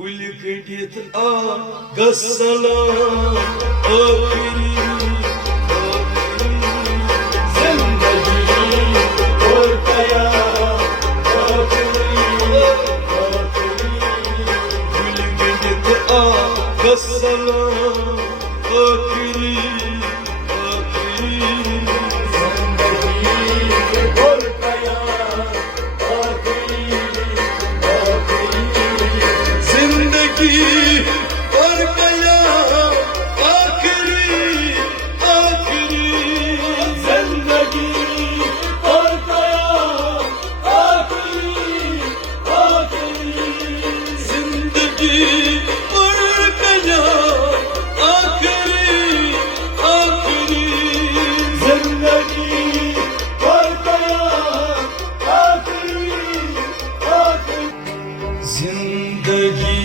गुल घड़ियत आगा सलाम आखिरी जिंदगी और कया गुल घड़ियत आगा सलाम आखिरी और कया आखिरी आखिरी जिंदगी और कया आखिरी आखिरी जिंदगी और कया आखिरी जिंदगी और कया आखिरी आखिरी जिंदगी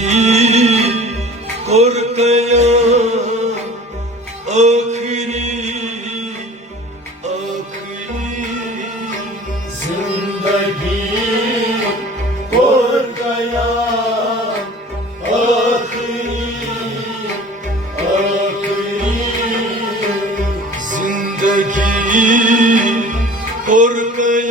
और कया आखिरी आखिरी जिंदगी और कया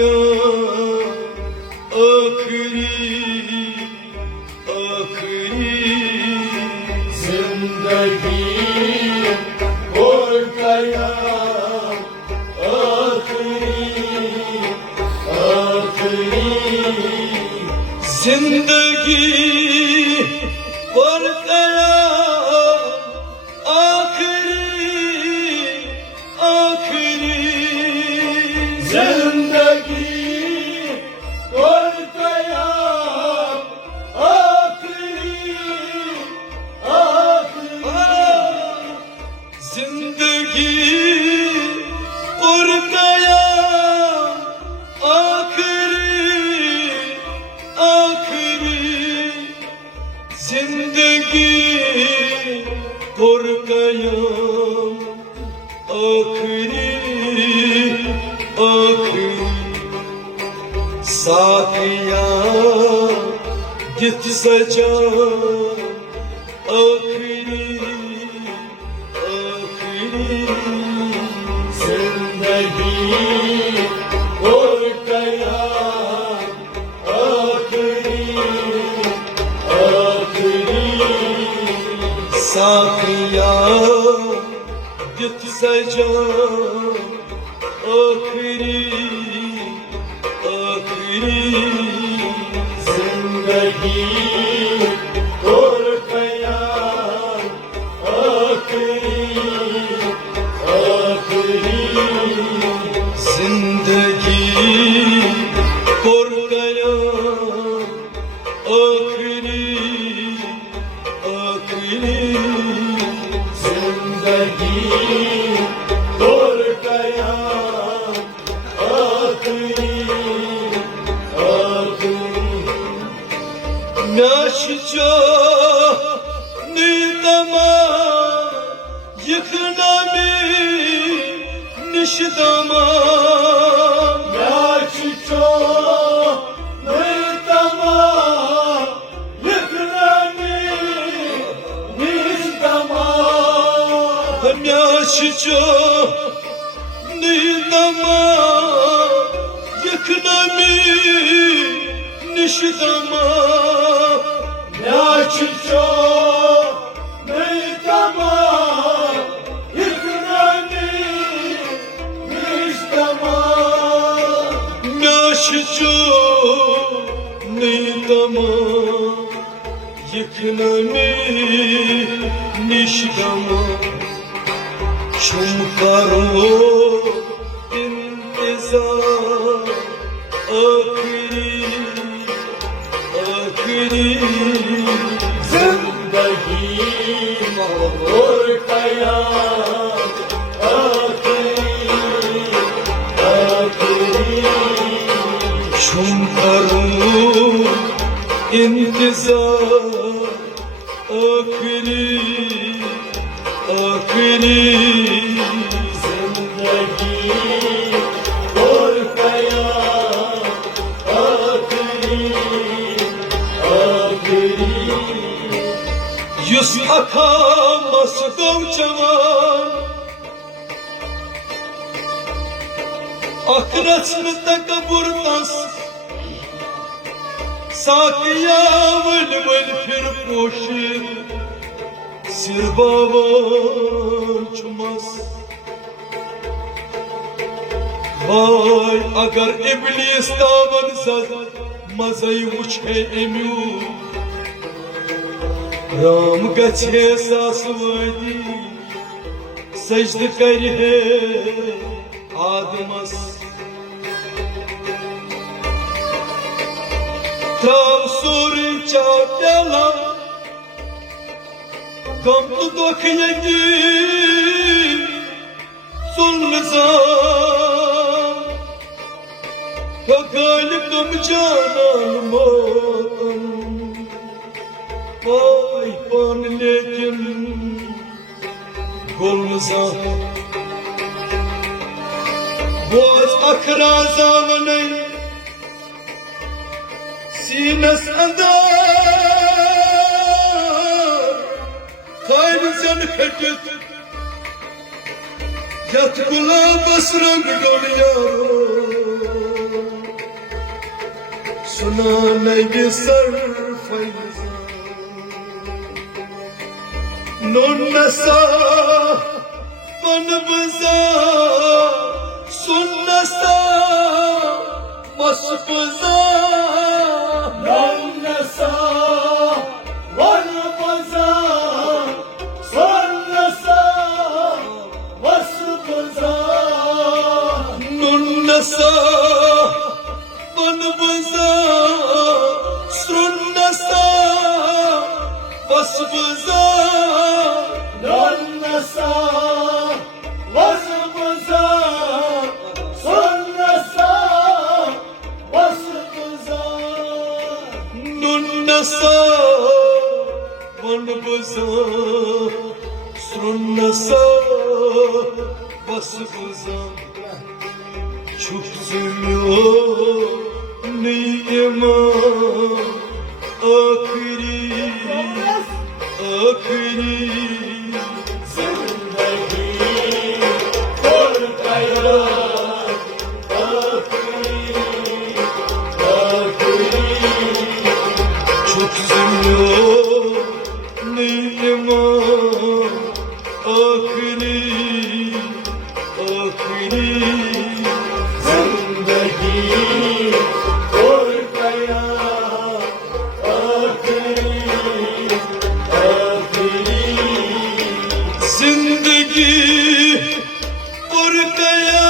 जिंदगी और कया आखिरी आखिरी जिंदगी और कया आखिरी आखिरी साथिया जित सजा आखिरी जिंदगी और कया आखिरी आखिरी साथिया जित सजा आखिरी आखिरी जिंदगी और कया आखिरी जिंदगी और कया आखिरी आखिरी जिंदगी और कया आखिरी आखिरी नाशो नीतमा yıkınami nişdama yaşço nirtama yıkınami nişdama yaşço nirtama yıkınami nişdama yaşço Yaşço nidama yıkınami nişdama Şumkaro intizar आखिरी आखिरी जिंदगी और कयामत आखिरी आखिरी शुम करूं इंतजार आखिरी आखिरी जिंदगी और कयामत आखिरी आखिरी Yüz akamaz kavcaman Akrasmıda kaburdas Sakiya vıl vıl pir poşir Sirbavan çumaz Vay agar iblis davan zad Mazayı uçhe emyu Ram gache sasvadi Sajd karhe Admas Trav surin çapyala Kam tu dokhyegi Sulnizam Kagalibdum canan matan Vay pan lekin Golnizam Boğaz akra zamanı Sines andar Kaynızan fethet Yat kula basran dol yaro Suna neydi sar fayza Non nasa Man baza Sunnasa Maspaza Nonnasa Varpaza Sunnasa Maspaza Nunnasa Manbaza Sunnasa Maspaza Nonnasa Varpaza Sunnasa Maspaza Nunnasa Manbaza Sunnasa Maspaza Çok zulmüyor neyema akri Zindagi korkaya Çok zulmüyor neyema akri Zindagi korkaya Zindagi और गया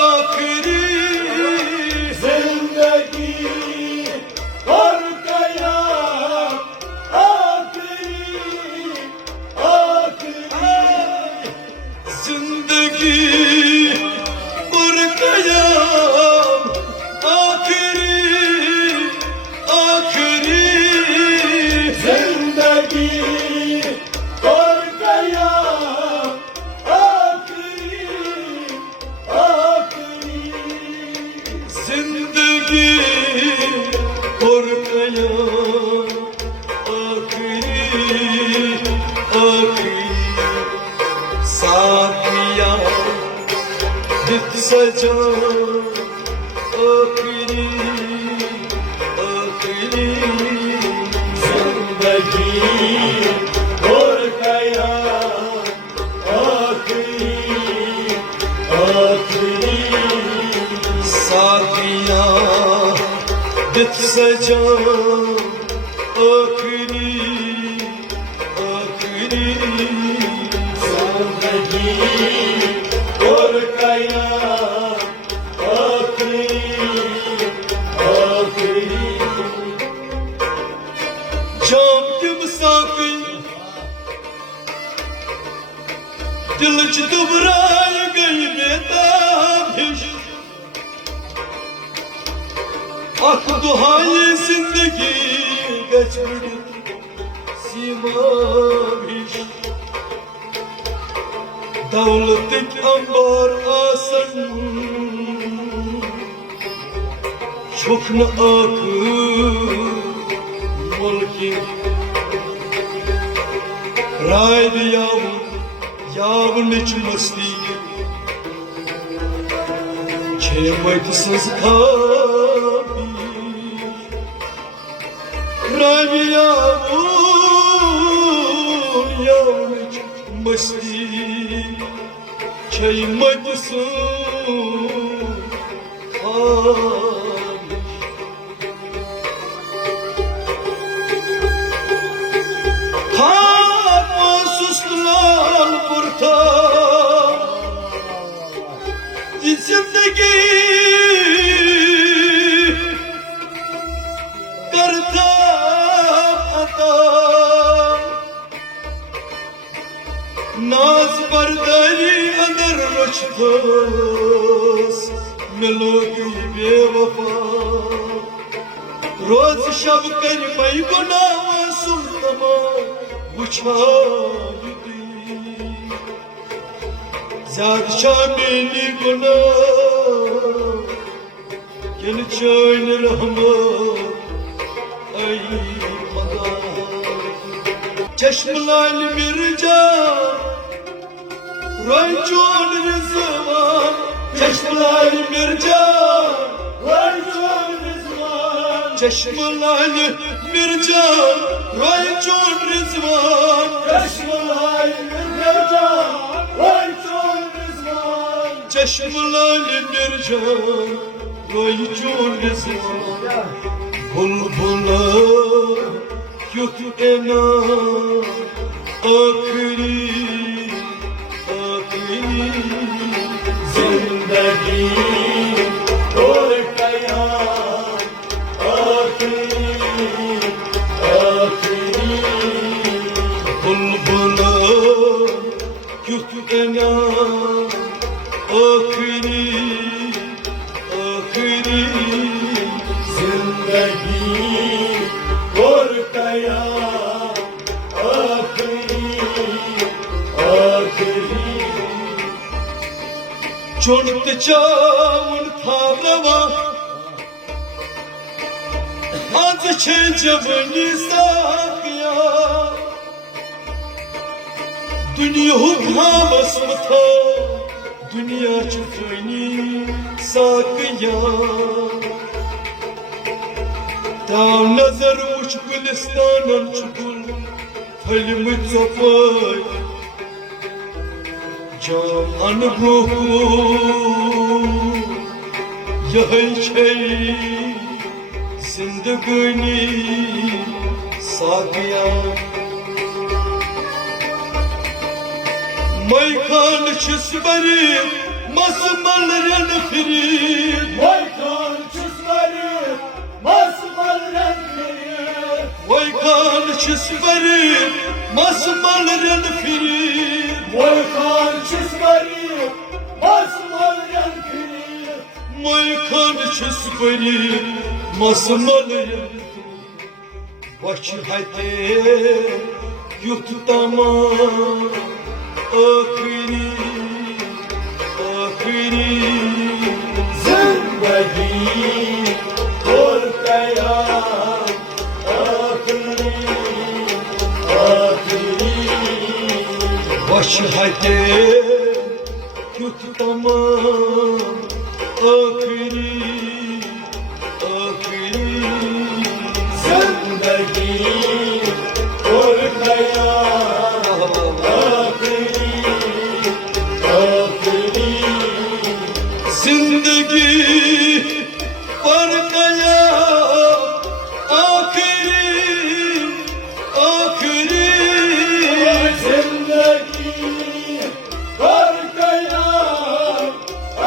आखिरी Zindagi korkaya जिंदगी और गया आखिरी Zindagi korkaya जिंदगी और गया आखिरी साथिया दिल सजा आखिरी Zindagi korkaya साथिया दिल सजा आखिरी Zindagi korkaya जाम के साकी दिल च दुबराई गई बेताबिश अख दुहाई जिंदगी गचड़ सीमा बिश दौलत अंबर आसन छुपन आख की राय यावनिच मस्ती छेमत सज खाबी राय यावनिच मस्ती छेमत सज खाबी जिंदगी करता अता नाज बरदारी अंदर रुचदस मिलोगी बेवफा रोज शब कर मई गुनाह सुल्तमा बुझाई ज़्याद शामिली गुनाह किन चैन रहमत ऐ खुदा चश्म लाल मिर्जा रोई चोन रिजवान चश्म लाल मिर्जा रोई चोन रिजवान चश्म लाल मिर्जा रोई चोन रिजवान चश्म लाल मिर्जा रोई चश्म लाल मिर्जा रोई चोन रिजवान बुलबुला युत एना आखिरी जिंदगी और कयाम आखिरी बुलबुला युत एना आखिरी जिंदगी और कयाम आखिरी चुनत चावन थावरवा आज छे जवनी साकिया दुनिया हुकामस मथा दुनिया चुकनी साकिया ताव नजर उच गुलिस्तानन चुकुल फलम चपाई जाम अनुभव यही छै जिंदगनी साकिया मैं खान छिसबरी मसमल रन फिरी मैं खान छिसबरी मसमल रन फिरी मैं खान छिसबरी मसमल रन फिरी मैं खान छिसबरी मसमल रन फिरी मैं खान छिसबरी मसमल रन वश हते युत तमाम आखिरी जिंदगी और कयाम आखिरी वश हते युत तमाम आखिरी जिंदगी और कयाम आखिरी जिंदगी पर कयाम आखिरी जिंदगी पर कयाम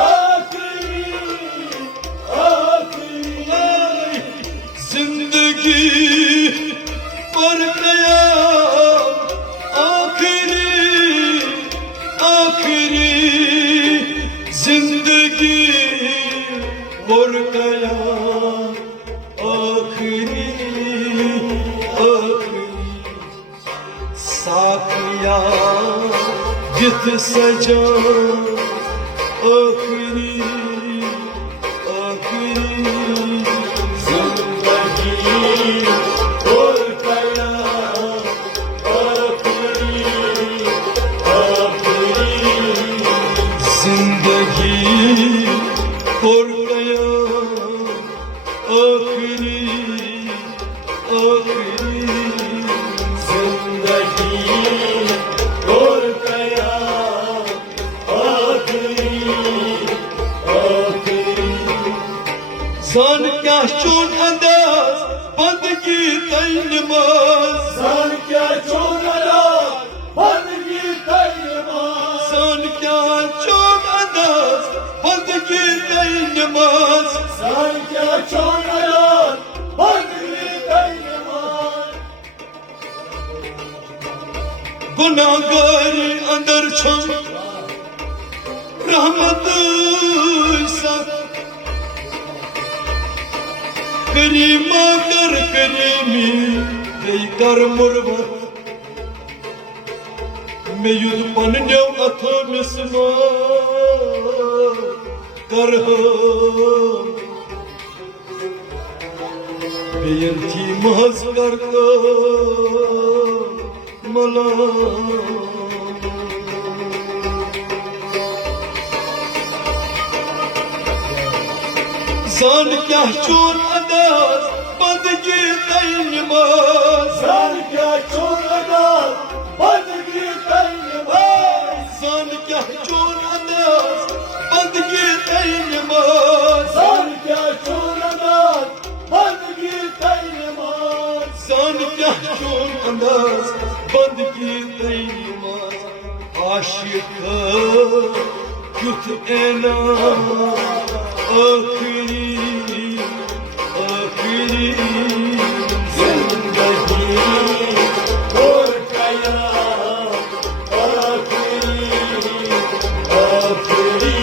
आखिरी जिंदगी पर कयाम आखिरी जिंदगी पर कयाम आखिरी साकिया जित सजा आखिरी जिंदगी और कयाम आखिरी आखिरी जिंदगी और कयामत आखिरी आखिरी सान क्या चोन अंदाज बंदगी तई नमाज सान क्या चोनरा बंदगी तई नमाज सान क्या चोन अंदाज बंदगी तई नमाज सान क्या चोनरा बंदगी तई नमाज गुनाहगारी अंदर छम रहमत सत करीमा कर करीमी गई कर मुरवत मैं युद्ध पन्न्यो अथमिस कर बेयंती महज कर मला सान क्या चोन अंदाज बंदगी तई नमाज सान क्या चोनरा बंदगी तई नमाज सान क्या चोन अंदाज बंदगी तई नमाज सान क्या चोनरा बंदगी तई नमाज सान क्या चोन अंदाज बंदगी तई नमाज आशिक युथ एना आखिरी आखिरी जिंदगी और कयामत आखिरी आखिरी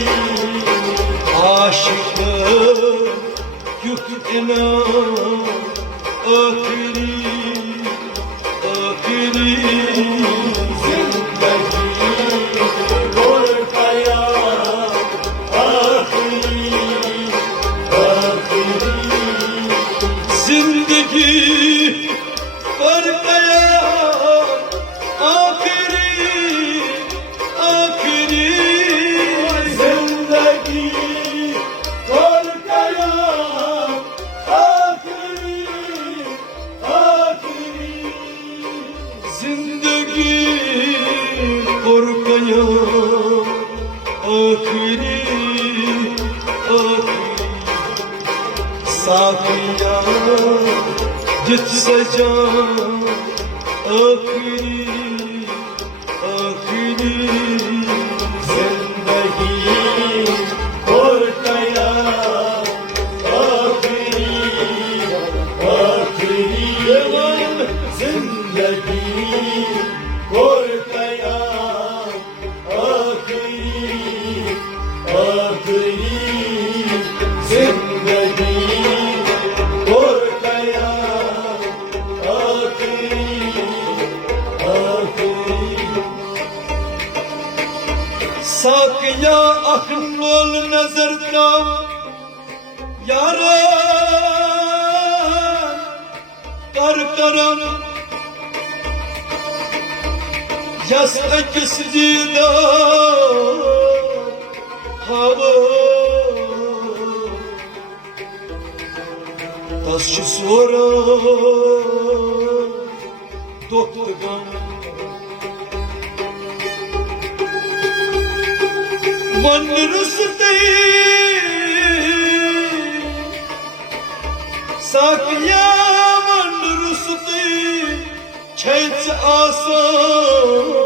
आशिक युथ एना आखिरी आखिरी जिंदगी और कयामत आखिरी आखिरी जिंदगी पर गया आखिरी आखिरी जिंदगी और कयामत आखिरी आखिरी जिंदगी पर गया आखिरी आखिरी साथिया जित सजा आखिरी आखिरी जिंदगी और कयामत आखिरी आखिरी जिंदगी और कयामत आखिरी आखिरी जिंदगी और कयामत आखिरी आखिरी साकिया अखनोल नजर का यारा कर करम यस अकिस जीदा हवो तस सोरा दोस्तगन मन रुसते साकिया मन रुसते छेच आसान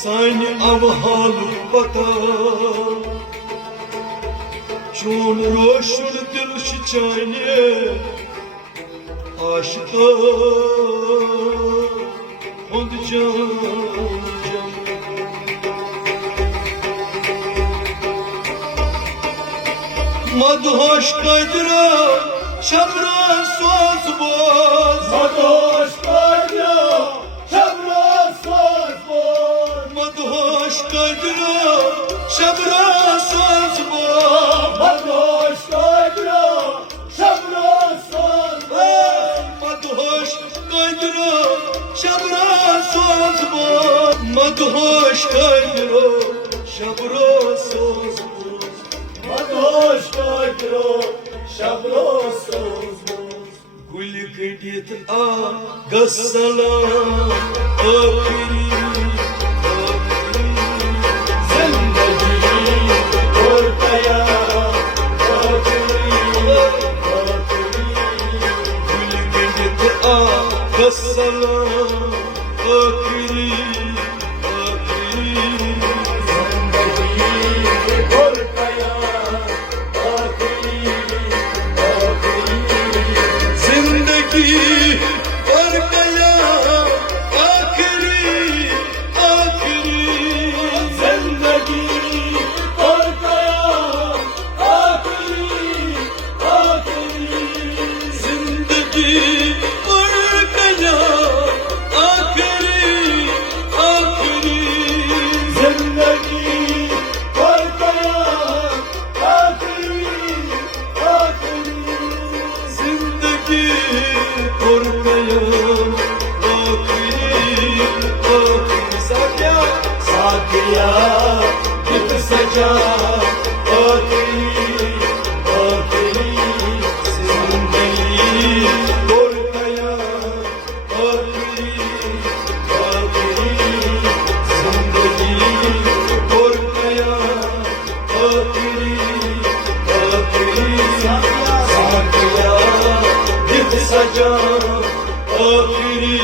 साइन अब हाल पता चोन रोशन दिल चाइए आशिका खुद जान मदहोश कजरा शबरा स्वास बोस मदहोश कजरा शबरा स्वास बोस मदहोश कजरा शबरा स्वास बोस मदहोश कजरा शबरा स्वास बोस मदहोश कजरा शबरा स्वास बोस मदहोश कजरा शबरा स्वास बोस मदहोश कजरा शबरो सोज बोज गुल कड़ियत आ गसला आखिरी जिंदगी और कया गसला आखिरी आखिरी और कया जिंदगी और कया आखिरी आखिरी जिंदगी और कया आखिरी आखिरी जिंदगी और कया आखिरी आखिरी जिंदगी और कया आखिरी आखिरी जिंदगी और कया आखिरी आखिरी साकिया साथिया कित सजा आखिरी आखिरी जिंदगी और कया आखिरी आखिरी जिंदगी और कया आखिरी आखिरी साथिया कित सजा आखिरी